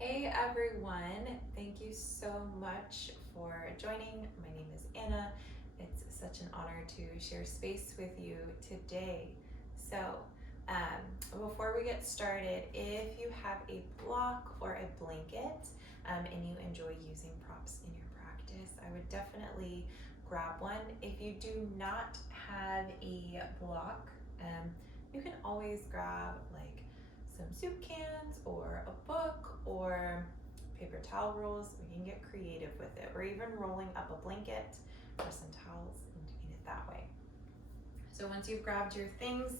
Hey everyone, thank you so much for joining. My name is Anna. It's such an honor to share space with you today. So, before we get started, if you have a block or a blanket and you enjoy using props in your practice, I would definitely grab one. If you do not have a block, you can always grab like some soup cans or a book or paper towel rolls. We can get creative with it, or even rolling up a blanket or some towels and doing it that way. So once you've grabbed your things,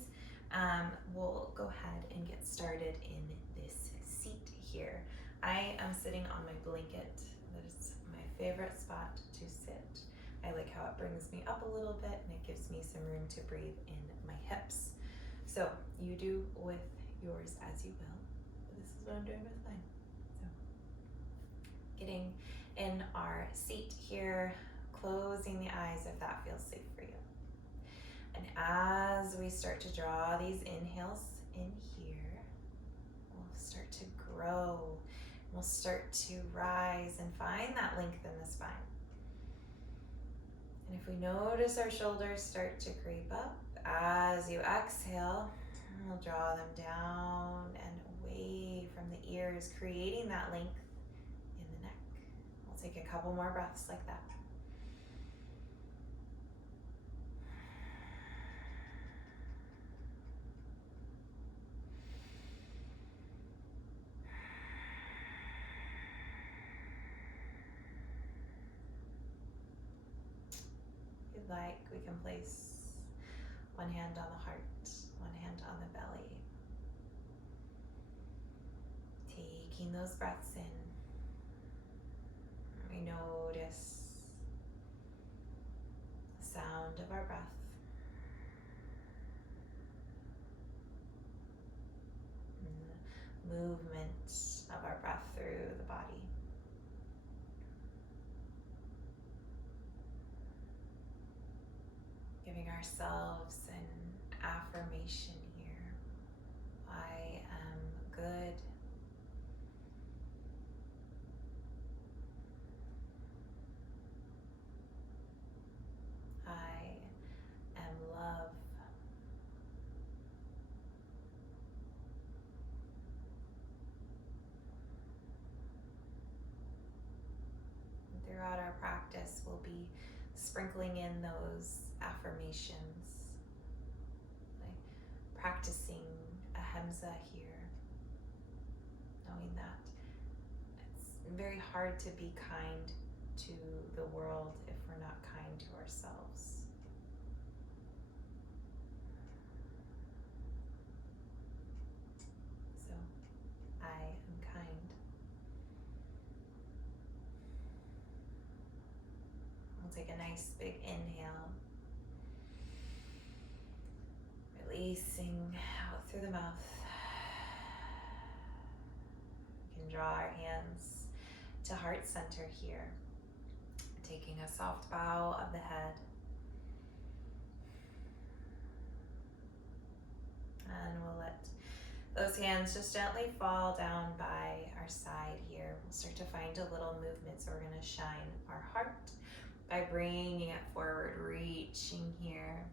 we'll go ahead and get started in this seat here. I am sitting on my blanket. That is my favorite spot to sit. I like how it brings me up a little bit and it gives me some room to breathe in my hips. So you do with yours as you will. But this is what I'm doing with mine. So getting in our seat here, closing the eyes if that feels safe for you. And as we start to draw these inhales in here, we'll start to grow. We'll start to rise and find that length in the spine. And if we notice our shoulders start to creep up, as you exhale, we'll draw them down and away from the ears, creating that length in the neck. We'll take a couple more breaths like that. If you'd like, we can place one hand on the heart, one hand on the belly. Taking those breaths in. We notice the sound of our breath. And the movement of our breath through the body. Giving ourselves an affirmation here. I am good. I am love. And throughout our practice, we'll be sprinkling in those affirmations, like practicing Ahimsa here, knowing that it's very hard to be kind to the world if we're not kind to ourselves. So, I am kind. We'll take a nice big inhale, releasing out through the mouth. We can draw our hands to heart center here, taking a soft bow of the head. And we'll let those hands just gently fall down by our side here. We'll start to find a little movement, so we're going to shine our heart by bringing it forward, reaching here.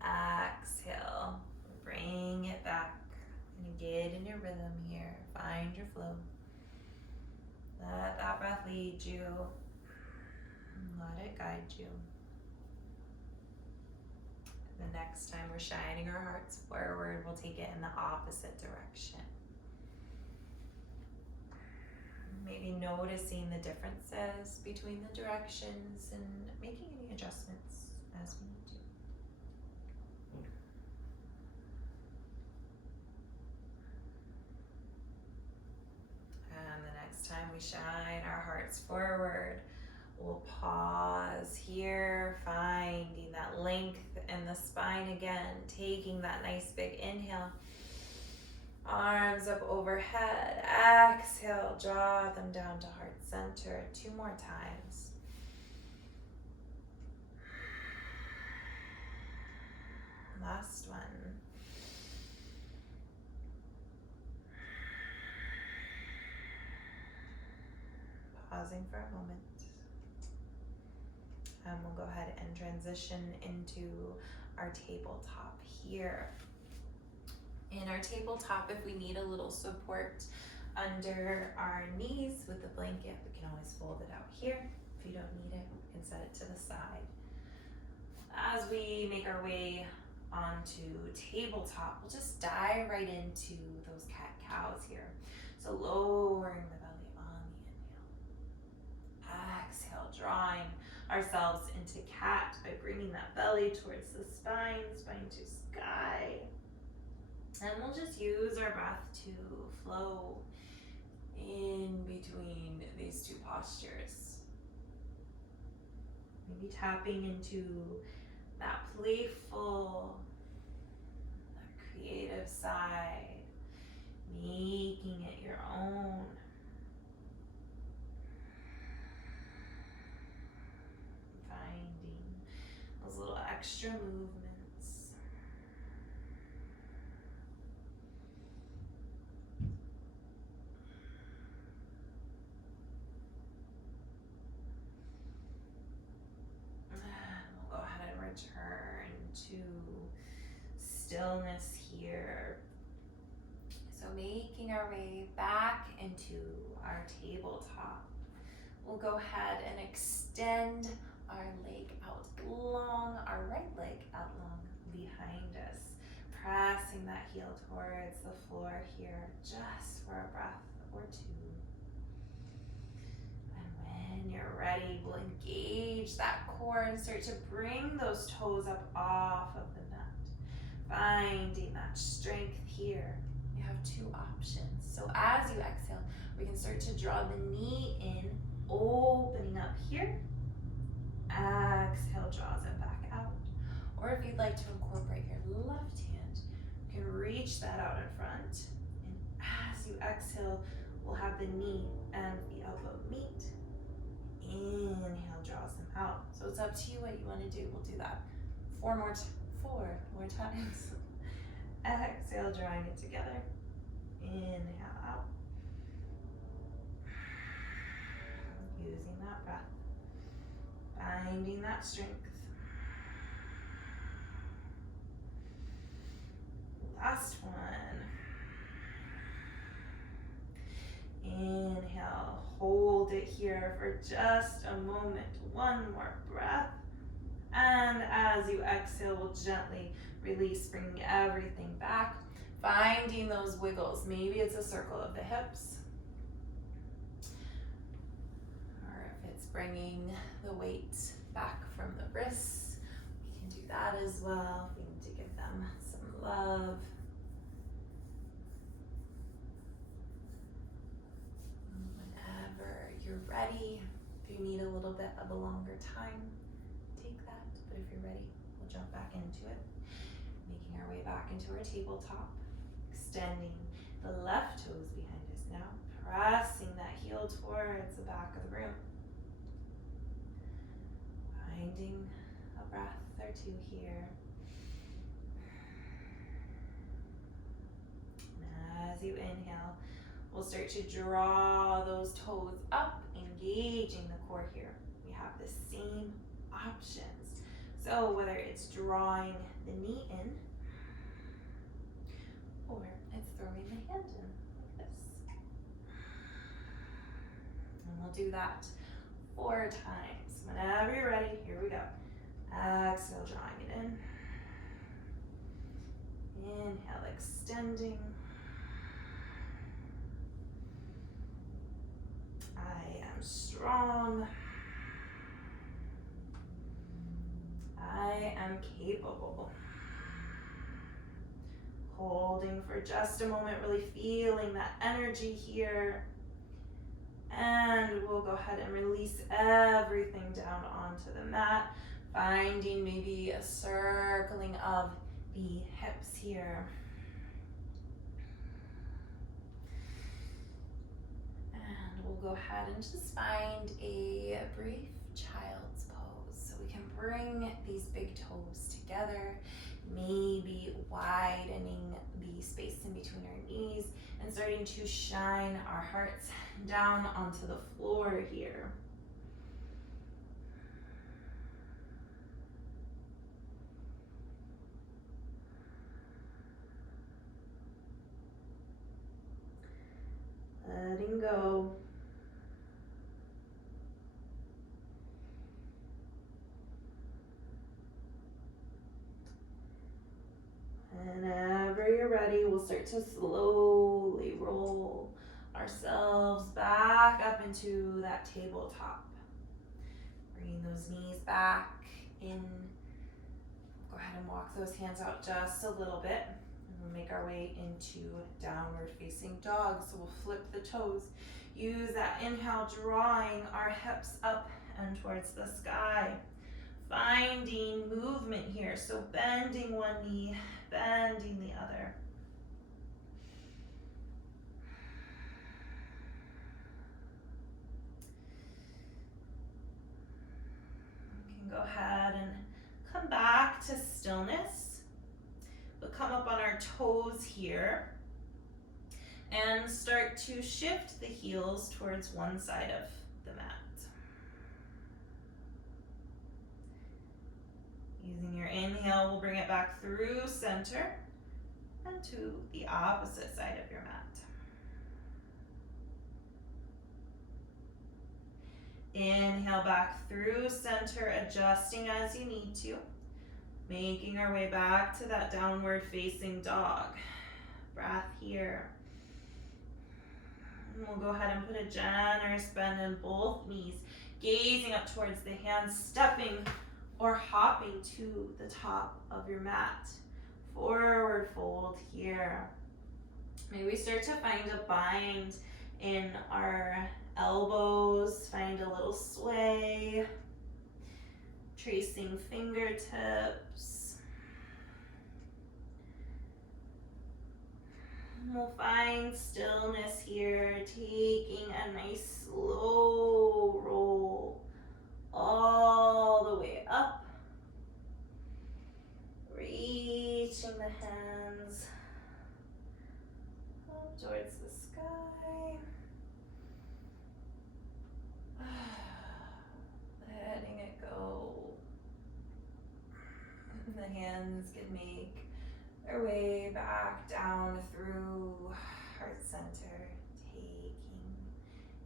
Exhale, bring it back, and get in your rhythm here. Find your flow. Let that breath lead you. Let it guide you. The next time we're shining our hearts forward, we'll take it in the opposite direction. Maybe noticing the differences between the directions and making any adjustments as we need to. And the next time we shine our hearts forward, we'll pause here, finding that length in the spine again, taking that nice big inhale. Arms up overhead. Exhale, draw them down to heart center. 2 more times. Last one. pausing for a moment. We'll go ahead and transition into our tabletop here. In our tabletop, if we need a little support under our knees with the blanket, we can always fold it out here. If you don't need it, we can set it to the side. As we make our way onto tabletop, we'll just dive right into those cat-cows here. So lowering the belly on the inhale. Exhale, drawing ourselves into cat by bringing that belly towards the spine to sky. And we'll just use our breath to flow in between these two postures. Maybe tapping into that playful, that creative side, making it your own. Finding those little extra movements. Return to stillness here. So making our way back into our tabletop. We'll go ahead and extend our leg out long, our right leg out long behind us. Pressing that heel towards the floor here just for a breath or two. When you're ready, we'll engage that core and start to bring those toes up off of the mat. Finding that strength here. You have two options. So as you exhale, we can start to draw the knee in, opening up here. Exhale, draws it back out. Or if you'd like to incorporate your left hand, you can reach that out in front. And as you exhale, we'll have the knee and the elbow meet. Inhale, draws them out. So it's up to you what you want to do. We'll do that four more times. Exhale, drawing it together. Inhale out. Using that breath. Finding that strength. Last one. Inhale, hold it here for just a moment. One more breath. And as you exhale, we'll gently release, bringing everything back. Finding those wiggles. Maybe it's a circle of the hips. Or if it's bringing the weight back from the wrists, we can do that as well. We need to give them some love. Whenever you're ready, if you need a little bit of a longer time, take that. But if you're ready, we'll jump back into it. Making our way back into our tabletop. Extending the left toes behind us now. Pressing that heel towards the back of the room. Finding a breath or two here. And as you inhale, we'll start to draw those toes up, engaging the core here. We have the same options. So whether it's drawing the knee in, or it's throwing the hand in like this. And we'll do that 4 times. Whenever you're ready, here we go. Exhale, drawing it in. Inhale, extending. I am strong. I am capable. Holding for just a moment, really feeling that energy here. And we'll go ahead and release everything down onto the mat, finding maybe a circling of the hips here. And we'll go ahead and just find a brief child's pose. So we can bring these big toes together, maybe widening the space in between our knees and and starting to shine our hearts down onto the floor here. Letting go. Whenever you're ready, we'll start to slowly roll ourselves back up into that tabletop. Bringing those knees back in. Go ahead and walk those hands out just a little bit. And we'll make our way into downward facing dog. So we'll flip the toes. Use that inhale, drawing our hips up and towards the sky. Finding movement here. So bending one knee, bending the other. We can go ahead and come back to stillness. We'll come up on our toes here and start to shift the heels towards one side of the mat. Using your inhale, we'll bring it back through center and to the opposite side of your mat. Inhale back through center, adjusting as you need to. Making our way back to that downward facing dog. Breath here. And we'll go ahead and put a generous bend in both knees, gazing up towards the hands, stepping or hopping to the top of your mat. Forward fold here. Maybe we start to find a bind in our elbows, find a little sway. Tracing fingertips. We'll find stillness here, taking a nice slow roll all the way up. Reaching the hands up towards the sky. Letting it go. The hands can make their way back down through heart center, taking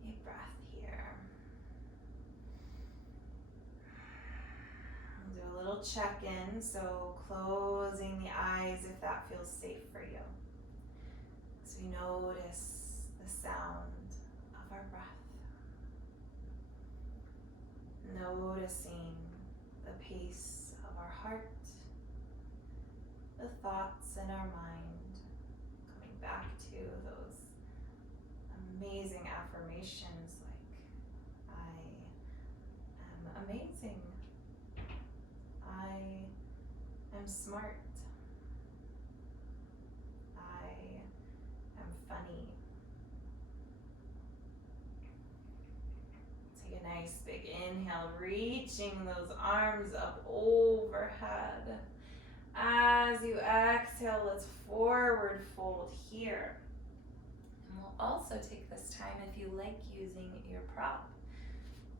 a breath here. We'll do a little check-in, so closing the eyes if that feels safe for you. As we notice the sound of our breath. Noticing the pace of our heart, the thoughts in our mind, coming back to those amazing affirmations like, I am amazing, I am smart, I am funny. Take a nice big inhale, reaching those arms up overhead. As you exhale, let's forward fold here. And we'll also take this time, if you like using your prop,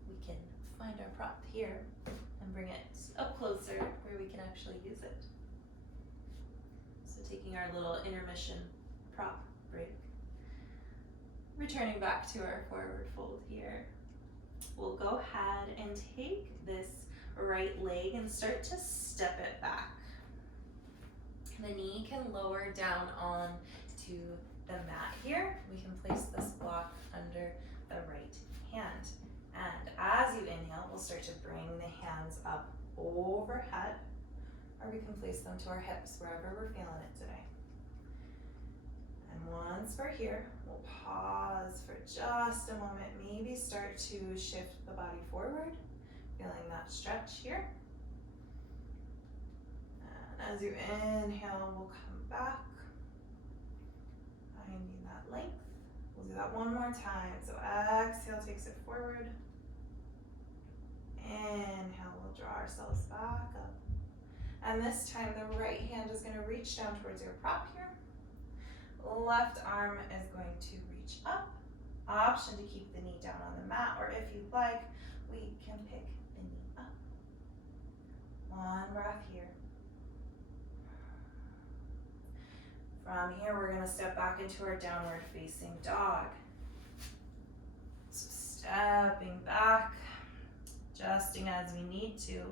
we can find our prop here and bring it up closer where we can actually use it. So taking our little intermission prop break. Returning back to our forward fold here. We'll go ahead and take this right leg and start to step it back. The knee can lower down on to the mat here. We can place this block under the right hand. And as you inhale, we'll start to bring the hands up overhead, or we can place them to our hips, wherever we're feeling it today. And once we're here, we'll pause for just a moment, maybe start to shift the body forward, feeling that stretch here. And as you inhale, we'll come back, finding that length. We'll do that one more time. So exhale takes it forward. Inhale, we'll draw ourselves back up. And this time the right hand is going to reach down towards your prop here. left arm is going to reach up. Option to keep the knee down on the mat, or if you'd like, we can pick the knee up. One breath here. From here, we're going to step back into our downward facing dog. So stepping back, adjusting as we need to.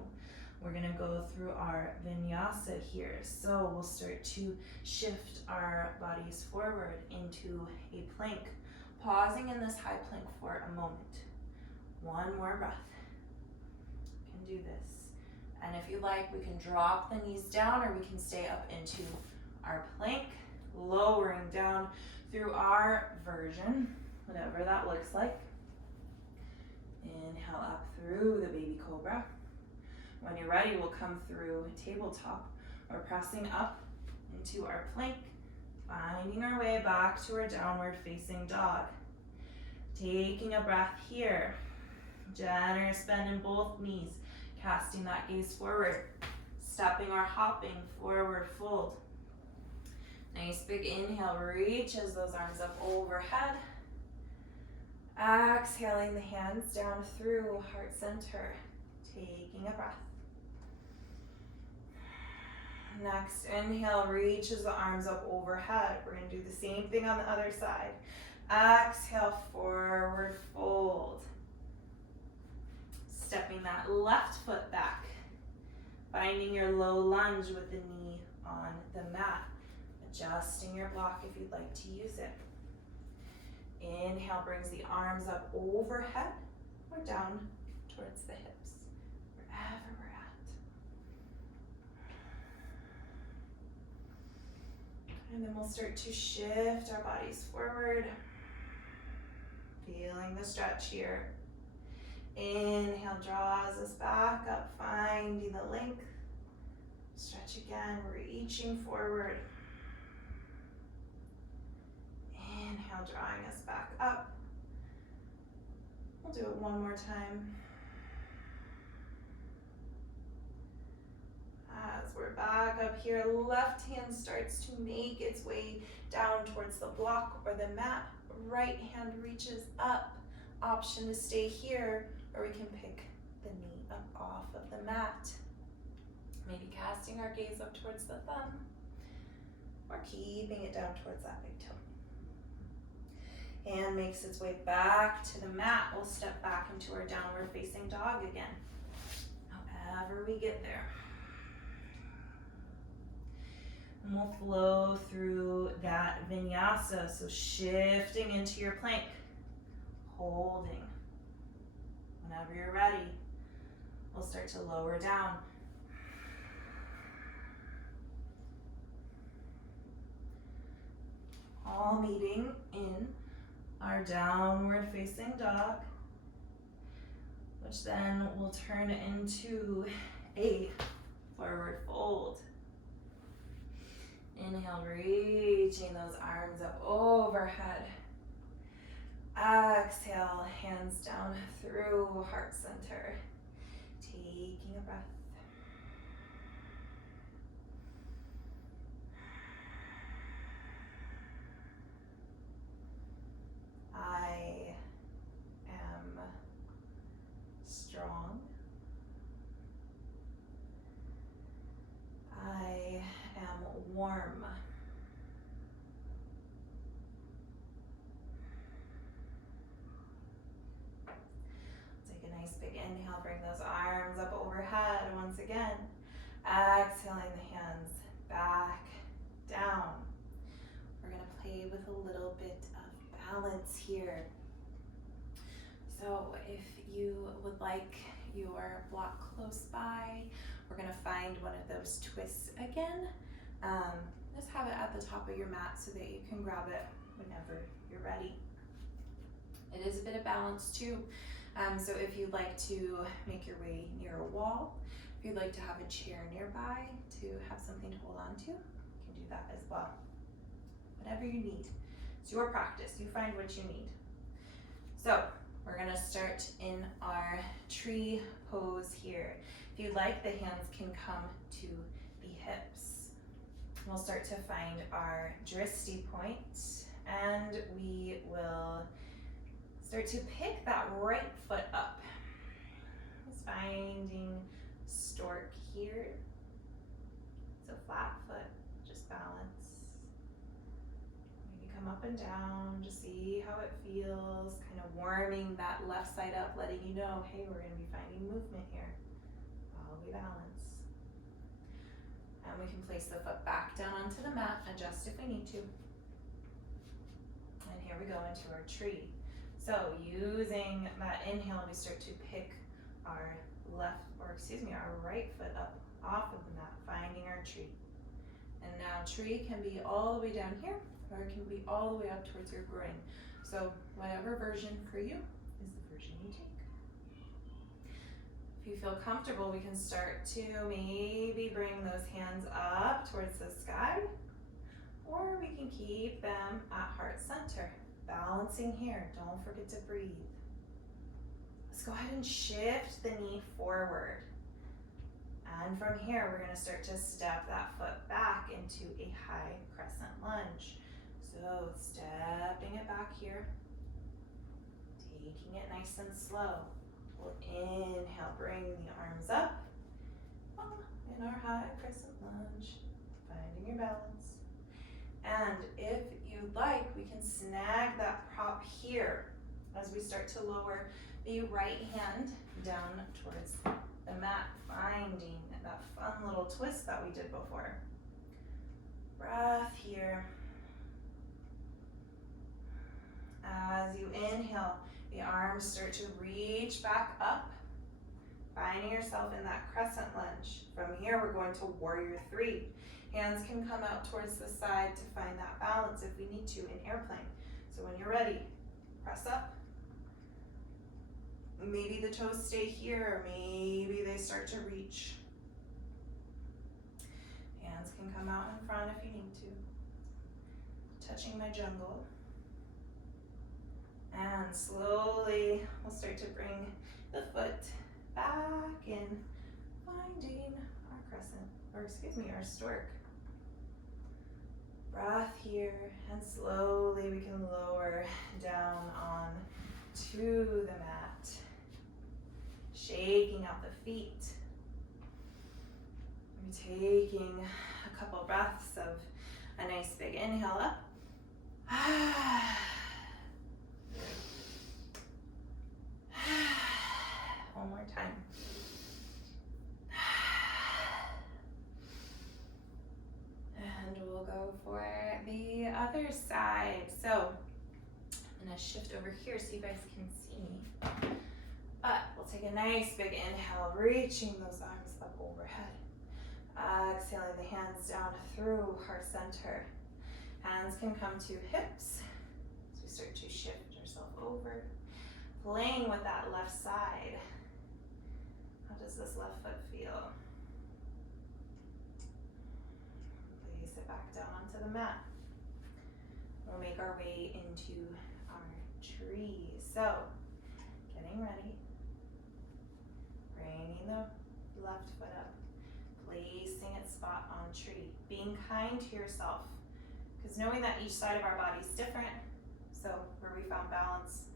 We're going to go through our vinyasa here. So we'll start to shift our bodies forward into a plank, pausing in this high plank for a moment. One more breath. We can do this. And if you like, we can drop the knees down, or we can stay up into our plank, lowering down through our version, whatever that looks like. Inhale up through the baby cobra. When you're ready, we'll come through tabletop. We're pressing up into our plank, finding our way back to our downward facing dog. Taking a breath here. Generous bend in both knees, casting that gaze forward. Stepping or hopping, forward fold. Nice big inhale, reaches those arms up overhead. Exhaling the hands down through heart center. Taking a breath. Next inhale, reaches the arms up overhead. We're going to do the same thing on the other side. Exhale, forward fold. Stepping that left foot back. Finding your low lunge with the knee on the mat. Adjusting your block if you'd like to use it. Inhale brings the arms up overhead or down towards the hips, wherever we're at. And then we'll start to shift our bodies forward, feeling the stretch here. Inhale draws us back up, finding the length. Stretch again, reaching forward. Inhale, drawing us back up. We'll do it one more time. As we're back up here, left hand starts to make its way down towards the block or the mat. Right hand reaches up. Option to stay here, or we can pick the knee up off of the mat. Maybe casting our gaze up towards the thumb, or keeping it down towards that big toe. Hand makes its way back to the mat. We'll step back into our downward facing dog again. However we get there. And we'll flow through that vinyasa. So shifting into your plank. Holding. Whenever you're ready, we'll start to lower down. All meeting in our downward facing dog, which then will turn into a forward fold. Inhale, reaching those arms up overhead. Exhale, hands down through heart center. Taking a breath. I am strong. I am warm. Take a nice big inhale, bring those arms up overhead once again. Exhaling the hands back down. We're going to play with a little bit of balance here. So if you would like your block close by, we're going to find one of those twists again. Just have it at the top of your mat so that you can grab it whenever you're ready. It is a bit of balance too. So if you'd like to make your way near a wall, if you'd like to have a chair nearby to have something to hold on to, you can do that as well. Whatever you need. It's your practice. You find what you need. So we're going to start in our tree pose here. If you'd like, the hands can come to the hips. We'll start to find our drishti point, and we will start to pick that right foot up. Just finding stork here. It's a flat foot, just balance. Maybe come up and down, just see how it feels, kind of warming that left side up, letting you know, hey, we're going to be finding movement here while we balance. And we can place the foot back down onto the mat, adjust if we need to. And here we go into our tree. So using that inhale, we start to pick our our right foot up off of the mat, finding our tree. And now tree can be all the way down here, or it can be all the way up towards your groin. So whatever version for you is the version you take. If you feel comfortable, we can start to maybe bring those hands up towards the sky, or we can keep them at heart center. Balancing here, don't forget to breathe. Let's go ahead and shift the knee forward. And from here, we're going to start to step that foot back into a high crescent lunge. So stepping it back here, taking it nice and slow. We'll inhale, bring the arms up in our high crescent lunge, finding your balance. And if you'd like, we can snag that prop here as we start to lower the right hand down towards the mat, finding that fun little twist that we did before. Breath here. As you inhale, the arms start to reach back up, finding yourself in that crescent lunge. From here, we're going to warrior three. Hands can come out towards the side to find that balance if we need to in airplane. So when you're ready, press up. Maybe the toes stay here, or maybe they start to reach. Hands can come out in front if you need to. Touching my jungle. And slowly, we'll start to bring the foot back in, finding our stork. Breath here, and slowly we can lower down on to the mat. Shaking out the feet. We're taking a couple breaths of a nice big inhale up. One more time. And we'll go for the other side. So I'm gonna shift over here so you guys can see me. But we'll take a nice big inhale, reaching those arms up overhead. Exhaling the hands down through heart center. Hands can come to hips. So we start to shift ourselves over. Playing with that left side. How does this left foot feel? Place it back down onto the mat. We'll make our way into our tree. So, getting ready. Bringing the left foot up. Placing its spot on tree. Being kind to yourself. Because knowing that each side of our body is different. So, where we found balance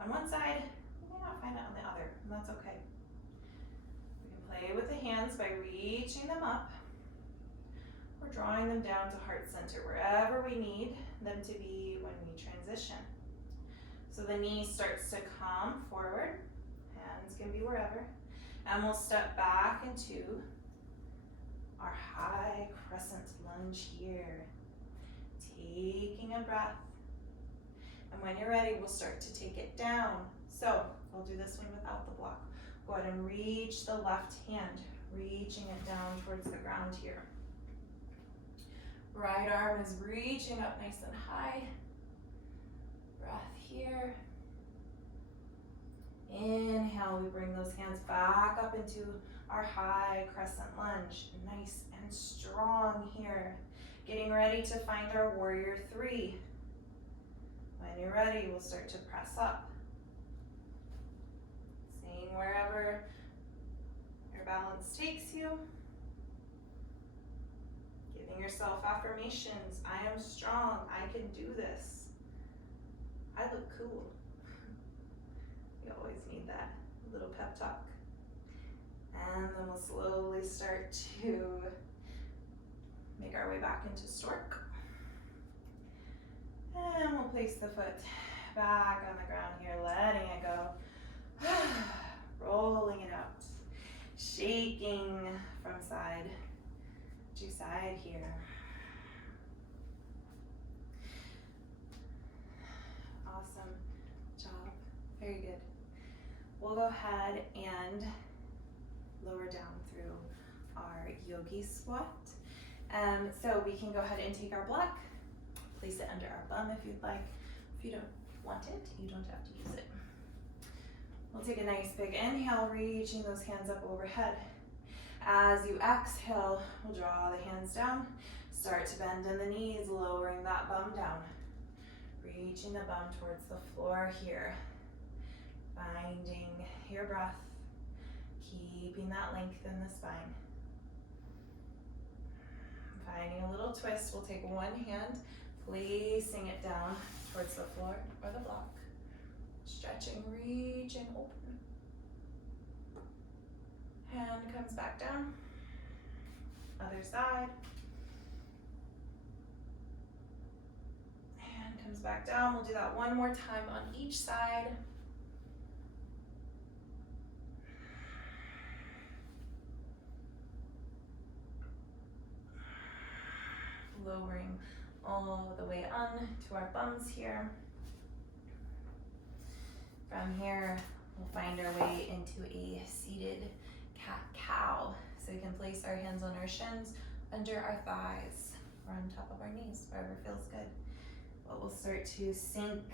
on one side, we may not find it on the other, and that's okay. We can play with the hands by reaching them up or drawing them down to heart center, wherever we need them to be when we transition. So the knee starts to come forward, hands can be wherever, and we'll step back into our high crescent lunge here. Taking a breath. And when you're ready, we'll start to take it down. So we'll do this one without the block. Go ahead and reach the left hand, reaching it down towards the ground here. Right arm is reaching up nice and high. Breath here. Inhale, we bring those hands back up into our high crescent lunge. Nice and strong here. Getting ready to find our warrior three. When you're ready, we'll start to press up. Seeing wherever your balance takes you. giving yourself affirmations. I am strong. I can do this. I look cool. You always need that little pep talk. And then we'll slowly start to make our way back into stork. And we'll place the foot back on the ground here, letting it go. Rolling it out. Shaking from side to side here. Awesome job. Very good. We'll go ahead and lower down through our yogi squat. So we can go ahead and take our block, place it under our bum if you'd like. If you don't want it, you don't have to use it. We'll take a nice big inhale, reaching those hands up overhead. As you exhale, we'll draw the hands down. Start to bend in the knees, lowering that bum down. Reaching the bum towards the floor here. Finding your breath. Keeping that length in the spine. Finding a little twist. We'll take one hand, placing it down towards the floor or the block. Stretching, reaching, open. Hand comes back down. Other side. Hand comes back down. We'll do that one more time on each side. Lowering all the way on to our bums here. From here, we'll find our way into a seated cat-cow. So we can place our hands on our shins, under our thighs, or on top of our knees, wherever feels good. But we'll start to sink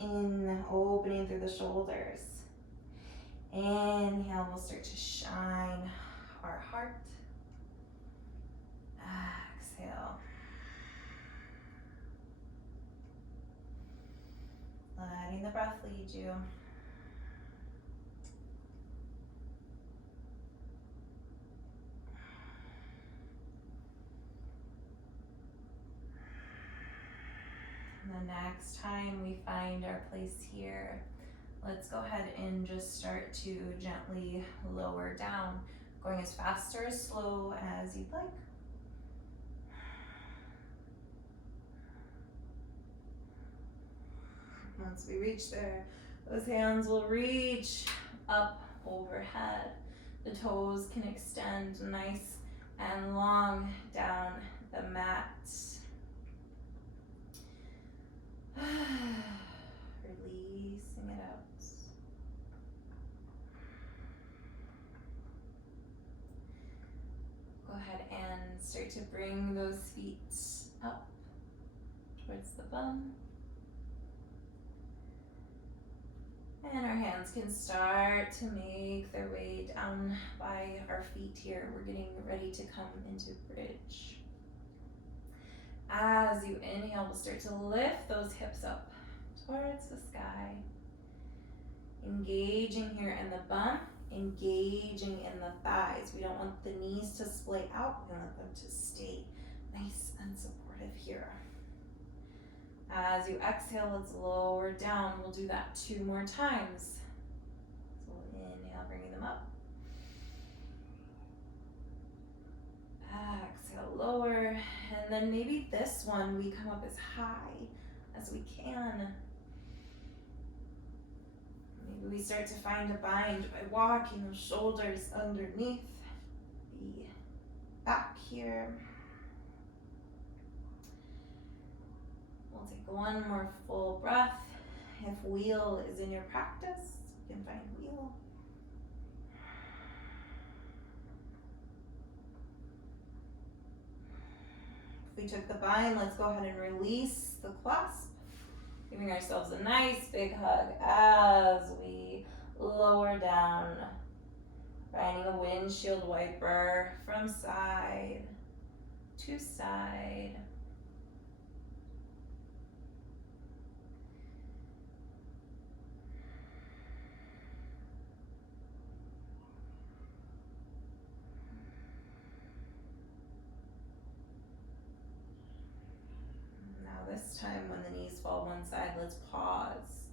in, opening through the shoulders. Inhale, we'll start to shine our heart. Exhale. Letting the breath lead you. And the next time we find our place here, let's go ahead and just start to gently lower down, going as fast or as slow as you'd like. Once we reach there, those hands will reach up overhead. The toes can extend nice and long down the mat. Releasing it out. Go ahead and start to bring those feet up towards the bum. And our hands can start to make their way down by our feet here. We're getting ready to come into bridge. As you inhale, we'll start to lift those hips up towards the sky. Engaging here in the bum, engaging in the thighs. We don't want the knees to splay out. We want them to stay nice and supportive here. As you exhale, let's lower down. We'll do that 2 more times. So we'll inhale, bringing them up. Exhale, lower. And then maybe this one, we come up as high as we can. Maybe we start to find a bind by walking the shoulders underneath the back here. We'll take one more full breath. If wheel is in your practice, you can find wheel. If we took the bind, let's go ahead and release the clasp, giving ourselves a nice big hug as we lower down, finding a windshield wiper from side to side. time when the knees fall one side, let's pause.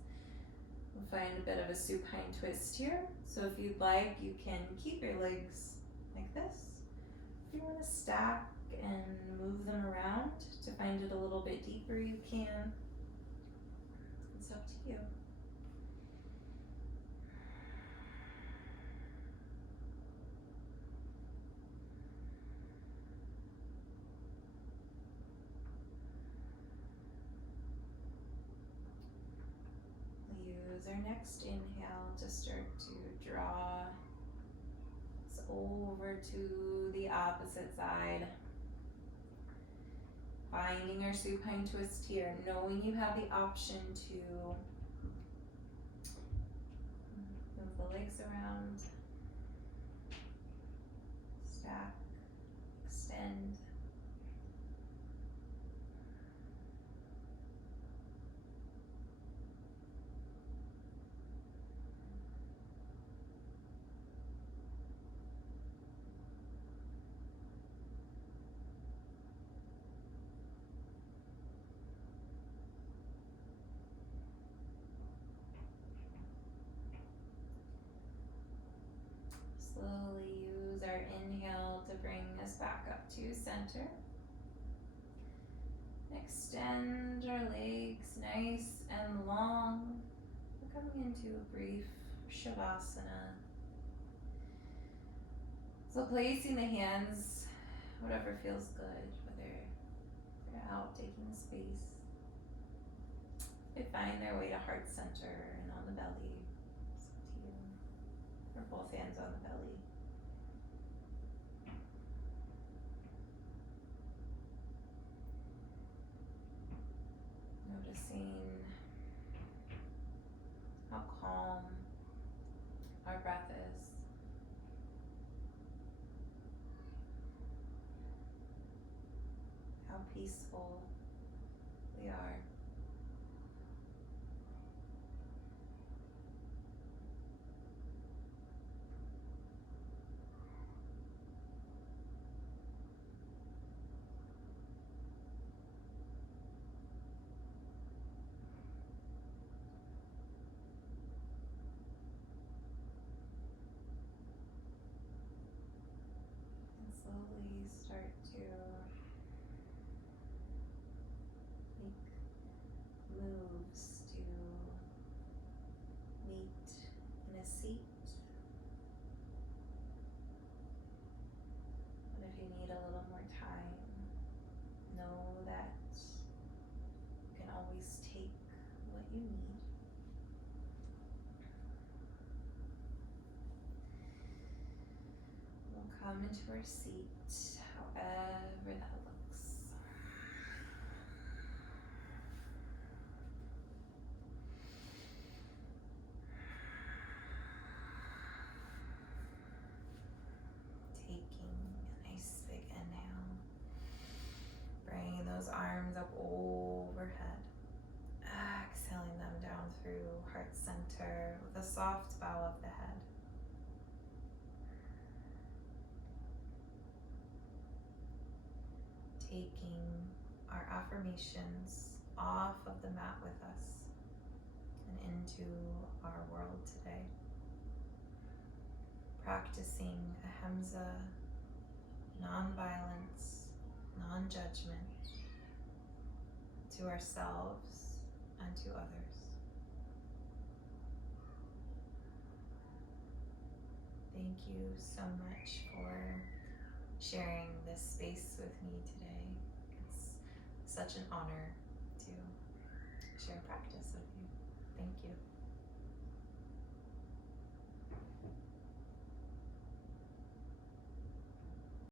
We'll find a bit of a supine twist here. So if you'd like, you can keep your legs like this. If you want to stack and move them around to find it a little bit deeper, you can. It's up to you. We'll use our next inhale to start to draw us over to the opposite side. Finding our supine twist here, knowing you have the option to move the legs around, stack, extend. Slowly use our inhale to bring us back up to center. Extend our legs nice and long. We're coming into a brief Shavasana. So placing the hands, whatever feels good, whether they're out taking space. They find their way to heart center and on the belly. It's up to you. Or both hands on the belly. Noticing how calm our breath is. How peaceful we are. And slowly start to make moves to meet in a seat. And if you need a little more time, know that you can always take what you need. We'll come into our seat, however that looks. Taking a nice big inhale. Bringing those arms up overhead. Exhaling them down through heart center with a soft bow of the head. Taking our affirmations off of the mat with us and into our world today. Practicing Ahimsa, non-violence, non-judgment to ourselves and to others. Thank you so much for sharing this space with me today. It's such an honor to share practice with you. Thank you.